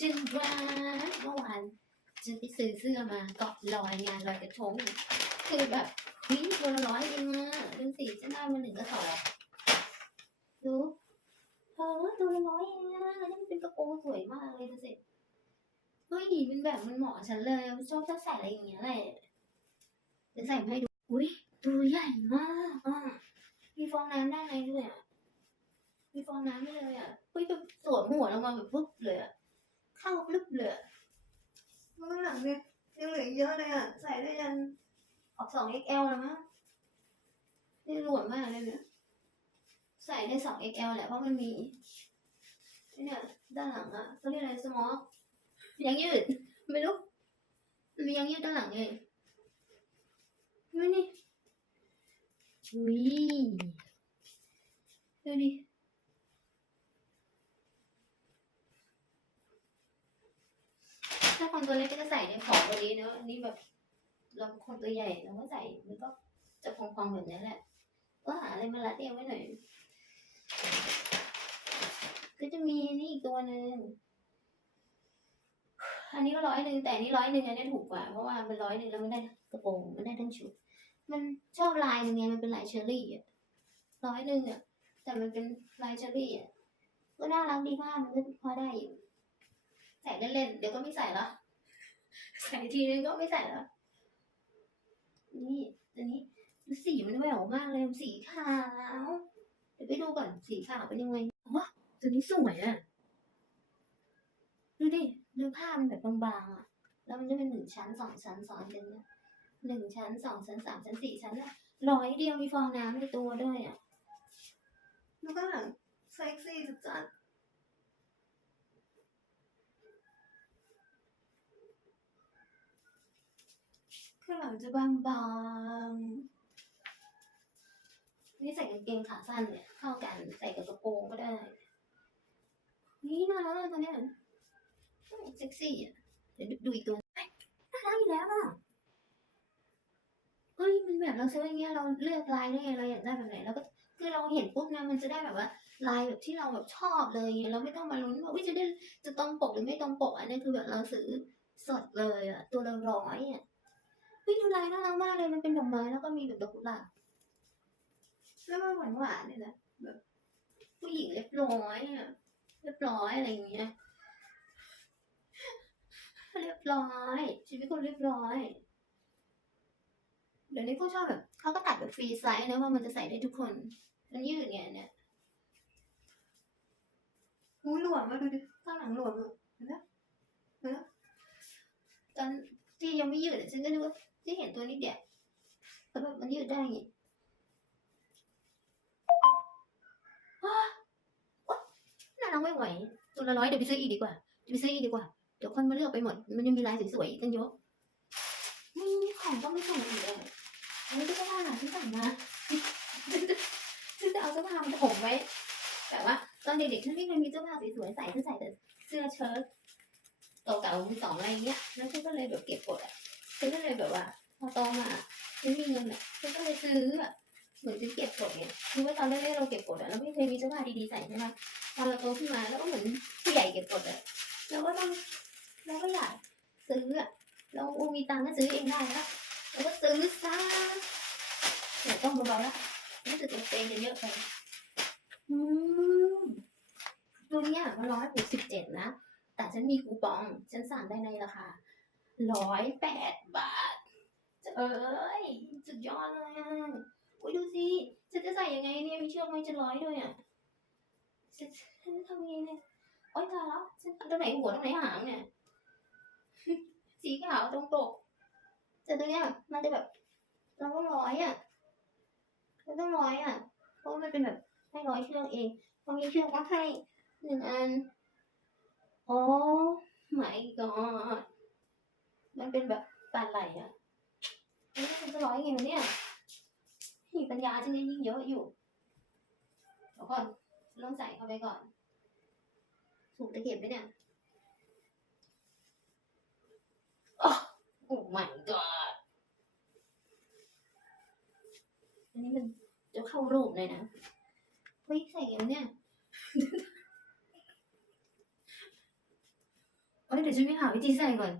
จึงว่าเมื่อวานฉันไปซื้อเสื้อมาเกาะลอยงานลอยกระทงคือแบบเฮ้ยตัวละร้อยเองอะดูสิฉันได้มาหนึ่งกระสอบดูเออตัวละร้อยเองอะแล้วนี่มันเป็นกระโปรงสวยมากเลยดูสิเฮ้ยมันแบบมันเหมาะกับฉันเลยชอบจะใส่อะไรอย่างเงี้ยแหละจะใส่มาให้ดูอุ้ยตัวใหญ่มากอะมีฟองน้ำได้ไงด้วยอะมีฟองน้ำได้เลยอะเฮ้ยแบบสวมหัวลงมาแบบปุ๊บเลยอะ เข้าลึกเลยอะข้างหลังเนี่ยยังเหลืออีกเยอะเลยอะ ใส่ได้ยันออกสอง XL แล้วมั้งนี่หลวมมากเลยเนี่ยใส่ได้สอง XL แหละเพราะมันมีไอ้เนี่ยด้านหลังอะเขาเรียกอะไรสมอกยังยืด ไม่รู้มันมียังยืดด้านหลังไงดูนี่อุ้ยดูดิ ถ้าคน ตัวเล็กก็จะใส่ในของตัวนี้เนอะอันนี้แบบเราคนตัวใหญ่เราก็ใส่มันก็จะพองๆแบบนี้แหละก็หาอะไรมารัดเอวไว้หน่อยก็จะมีนี่อีกตัวหนึ่งอันนี้ก็ร้อยหนึ่งแต่อันนี้ร้อยหนึ่งอันนี้ถูกกว่าเพราะว่ามันร้อยหนึ่งแล้วมันได้กระโปรงมันได้ทั้งชุด มันชอบลายมันไงมันเป็นลายเชอรี่อะร้อยหนึ่งอะแต่มันเป็นลายเชอรี่อะก็น่ารักดีมากมันก็พอได้อยู่ใส่เล่นๆเดี๋ยวก็ไม่ใส่แล้ว ใส่ทีนึงก็ไม่ใส่แล้ว นี่อันนี้สีมันแหววมากเลยสีขาว เดี๋ยวไปดูก่อนสีขาวเป็นยังไงว้าตัวนี้สวยอะ ดูดิดูผ้ามันแบบบางๆอะ แล้วมันจะเป็นหนึ่งชั้นสองชั้นซ้อนกันเนี่ยหนึ่งชั้นสองชั้นสามชั้นสี่ชั้นอะร้อยเดียวมีฟองน้ำในตัวด้วยอะ แล้วก็แบบเซ็กซี่จัดๆ ข้างหลังจะบางๆ นี่ใส่กางเกงขาสั้นเนี่ยเข้ากันใส่กับกระโปรงก็ได้ นี่น่ารักเลยตัวเนี้ยเซ็กซี่อะ เดี๋ยวดูอีกตัวน่ารักอีกแล้วอะเฮ้ยมันแบบเราซื้ออย่างเงี้ยเราเลือกลายได้ไงเราอยากได้แบบไหนเราก็คือเราเห็นปุ๊บนะมันจะได้แบบว่าลายแบบที่เราแบบชอบเลย เราไม่ต้องมาลุ้นว่าจะได้จะตรงปกหรือไม่ตรงปกอันนี้คือแบบเราซื้อสดเลยอะตัวละร้อยอะ เฮ้ยดูลายน่ารักมากเลยมันเป็นดอกไม้แล้วก็มีแบบดอกกุหลาบแล้วมันหวานหวานๆเนี่ยนะแบบผู้หญิงเรียบร้อยอะเรียบร้อยอะไรอย่างเงี้ยเรียบร้อยชีวิตคนเรียบร้อย เดี๋ยวนี้พวกชอบแบบเขาก็ตัดแบบฟรีไซส์นะว่ามันจะใส่ได้ทุกคน มันยืดเนี่ยเนี่ยหูหลวมมาดูดิข้างหลังหลวมอะเห็นไหมเห็นไหมตอนที่ยังไม่ยืดอะฉันก็นึกว่า ที่เห็นตัวนิดเดียวแต่แบบมันยืดได้ไงน่ารักไม่ไหวตัวละร้อยเดี๋ยวไปซื้ออีกดีกว่าเดี๋ยวไปซื้ออีกดีกว่า เดี๋ยวคนมาเลือกไปหมด มันยังมีลายสวยๆอีกตั้งเยอะนี่ของก็ไม่ส่งอีกเลยอันนี้เสื้อผ้าที่สั่งมาฉันจะเอาเสื้อผ้ามาผมไว้ แต่ว่า ตอนเด็กๆฉันไม่เคยมีเสื้อผ้าสวยๆใส่ฉันใส่แต่เสื้อเชิ้ตเก่าๆมือสองอะไรเงี้ยแล้วฉันก็เลยแบบเก็บกดอะฉันก็เลยแบบว่า พอโตมาฉันมีเงินอะฉันก็เลยซื้ออะเหมือนจะเก็บกดไงคือว่าตอนแรกๆเราเก็บกดอะเราไม่เคยมีเสื้อผ้าดีๆใส่ใช่ไหมพอเราโตขึ้นมาแล้วก็เหมือนผู้ใหญ่เก็บกดอะเราก็ต้องเราก็อยากซื้ออะเราโอ้มีตังค์ก็ซื้อเองได้แล้วเราก็ซื้อซะเดี๋ยวต้องเบาๆแล้วรู้สึกตัวเองจะเยอะไปอืมตัวเนี้ยมันร้อยหกสิบเจ็ดนะแต่ฉันมีคูปอง ฉันสั่งได้ในราคาร้อยแปดบาท เอ้ยสุดยอดเลยอะอุ้ยดูสิฉันจะใส่ยังไงเนี่ยมีเชือกไหมจะร้อยด้วยอะฉันทำยังไงเนี่ยโอ๊ยตายแล้วฉันตรงไหนหัวตรงไหนหางเนี่ยสีขาวตรงปกแต่ตรงเนี้ยมันจะแบบ เราก็ร้อยอะเราต้องร้อยอะเพราะมันเป็นแบบให้ร้อยเชือกเองพอมีเชือกก็ให้หนึ่งอันโอ้ my god มันเป็นแบบปานไหลอะ ร้อยไงวะเนี่ยมีปัญญาฉันยังยิ่งเยอะอยู่เดี๋ยวก่อนลองใส่เข้าไปก่อน ถูกตะเข็บไหมเนี่ยโอ้ oh my god อันนี้มันจะเข้ารูปเลยนะเฮ้ยใส่ยังเนี่ยเดี๋ยวฉันไปหาวิธีใส่ก่อน